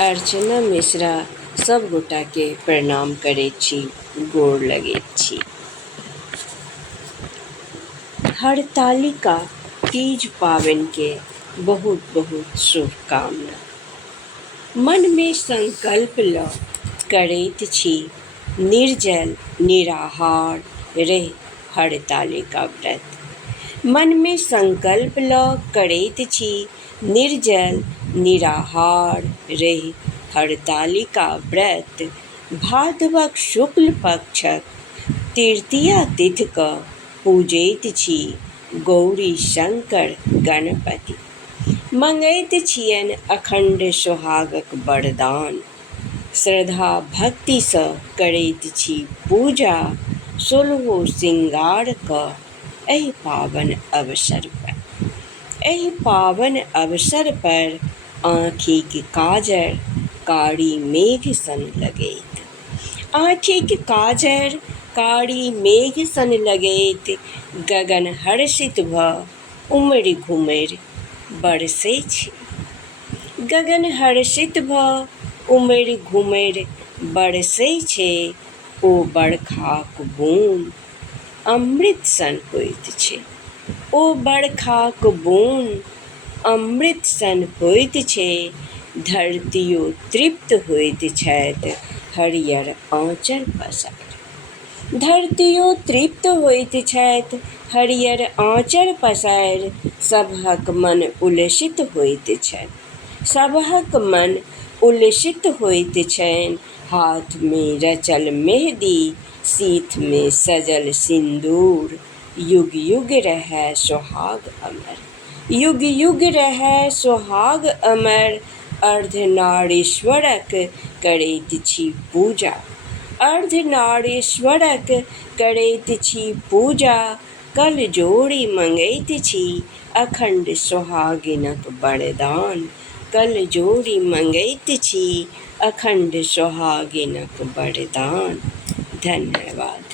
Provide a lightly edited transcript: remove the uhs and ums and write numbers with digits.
अर्चना मिश्रा सब गोटा के प्रणाम करैत छी, गोर लगैत छी। हरतालिका तीज पाबनि के बहुत बहुत शुभकामना। मन में संकल्प ल करैत छी, निर्जल निराहार रहि हरतालिका व्रत। मन में संकल्प ल करैत छी, निर्जल निराहार रहि हरतालिका व्रत। भादवक शुक्ल पक्षक तृतीया तिथिक पूजैत छी गौरी शंकर गणपति। मंगैत छियनि अखंड सोहागक वरदान। श्रद्धा भक्ति सँ करैत छी पूजा, सोलहो श्रृंगार क एहि पावन अवसर पर। एहि पावन अवसर पर आँखिक काजर कारी मेघ सन लगैत। आँखिक काजर कारी मेघ सन लगैत, गगन हर्षित भ उमरि घुमरि बरसै छै। गगन हर्षित भ उमरि घुमरि बरसै छै, ओ बरखाक बूंद अमृत सन होइत छै। ओ बरखाक बूंद अमृत सन होइत छै। धरतियो तृप्त होइत छथि हरियर आँचर पसारि। धरतियो तृप्त होइत छथि हरियर आँचर पसारि। सबहक मन उलसित होइत छनि। सबहक मन उलसित होइत छनि। हाथ में रचल मेहदी, सीथ में सजल सिंदूर। युग युग रहै सोहाग अमर। युग युग रहै सोहाग अमर। अर्धनारीश्वरक करैत छी पूजा। अर्धनारीश्वरक करैत छी पूजा। कल जोड़ी मंगैत छी अखंड सोहागिनक वरदान। कल जोड़ी मंगैत छी अखंड सोहागिनक वरदान। धन्यवाद।